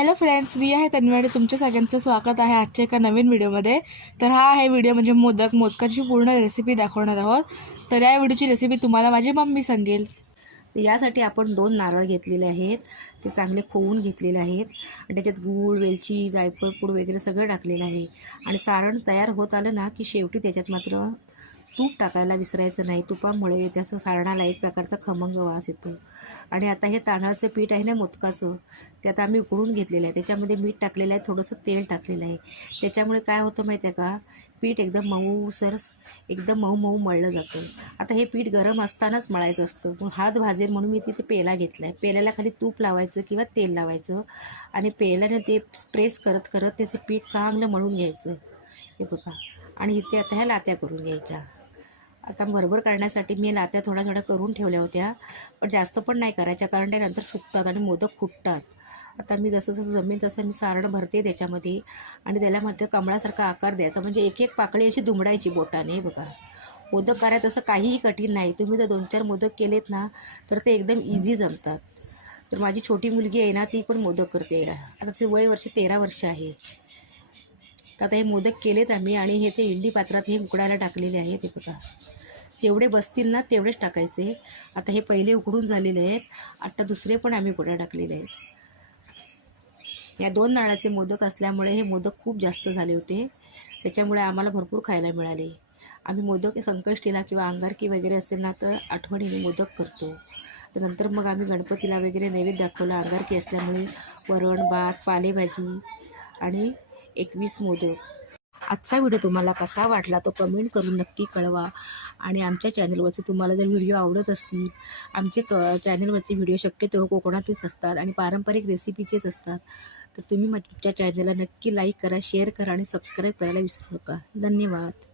Hello friends, मी आहे तन्वी. तुमच्या सगळ्यांचं स्वागत आहे आजच्या एका नवीन व्हिडिओमध्ये. तर हा आहे व्हिडिओ म्हणजे मोदकाची पूर्ण रेसिपी दाखवणार आहोत. तर या व्हिडिओची रेसिपी तुम्हाला माझी मम्मी सांगेल. तर यासाठी आपण 2 नारळ घेतलेले आहेत. ते चांगले खोवून घेतलेले आहेत आणि त्याच्यात गूळ, वेलची, जायफळ पूड वगैरे सगळं टाकलेलं आहे. आणि सारण तयार होत आलं ना की शेवटी त्याच्यात मात्र तूप टाकायला विसरायचं नाही. तुपामुळे त्याचं सारणाला एक प्रकारचा खमंग वास येतो. आणि आता हे तांदळाचं पीठ आहे ना मोदकाचं, त्यात आम्ही उकळून घेतलेलं आहे. त्याच्यामध्ये मीठ टाकलेलं आहे, थोडंसं तेल टाकलेलं आहे. त्याच्यामुळे काय होतं माहिती आहे का, पीठ एकदम मऊसर एकदम मऊ मऊ मळलं जातं. आता हे पीठ गरम असतानाच मळायचं असतं. मग हात भाजेल म्हणून मी तिथे पेला घेतला आहे. पेल्याला खाली तूप लावायचं किंवा तेल लावायचं आणि पेल्याने ते प्रेस करत करत त्याचं पीठ चांगलं मळून घ्यायचं. हे बघा. आणि इथे आता ह्या लात्या करून घ्यायच्या. आता भरभर करण्यासाठी मी लात्या थोड्या थोड्या करून ठेवल्या होत्या, पण जास्त पण नाही करायच्या कारण त्या नंतर सुकतात आणि मोदक फुटतात. आता मी जसं जसं जमेल तसं मी सारण भरते त्याच्यामध्ये आणि त्याला मात्र कमळासारखा आकार द्यायचा. म्हणजे एक एक पाकळी अशी दुमडायची बोटाने. हे बघा, मोदक करायचं तसं काहीही कठीण नाही. तुम्ही जर 2-4 मोदक केलेत ना तर ते एकदम इझी जमतात. तर माझी छोटी मुलगी आहे ना, ती पण मोदक करते. आता तिचं वय 13 वर्ष आहे. तर आता हे मोदक केलेत आम्ही आणि हे ते इडली पात्रात हे उकडायला टाकलेले आहेत. हे बघा, जेवढे बसतील ना तेवढेच टाकायचे. आता हे पहिले उकडून झालेले आहेत. आता दुसरे पण आम्ही उकडायला टाकलेले आहेत. या 2 नारळाचे मोदक असल्यामुळे हे मोदक खूप जास्त झाले होते. त्याच्यामुळे आम्हाला भरपूर खायला मिळाले. आम्ही मोदक संकष्टीला किंवा अंगारकी वगैरे असेल ना तर आठवणीने मोदक करतो. तर नंतर मग आम्ही गणपतीला वगैरे नैवेद्य दाखवला. अंगारकी असल्यामुळे वरण भात, पालेभाजी आणि 21 मोदक. आजचा व्हिडिओ तुम्हाला कसा वाटला तो कमेंट करून नक्की कळवा. आणि आमच्या चॅनलवरचे तुम्हाला जर व्हिडिओ आवडत असतील, आमचे चॅनलवरचे व्हिडिओ शक्यतो कोकणातच असतात आणि पारंपरिक रेसिपीचेच असतात, तर तुम्ही आमच्या चॅनलला नक्की लाईक करा, शेअर करा आणि सबस्क्राईब करायला विसरू नका. धन्यवाद.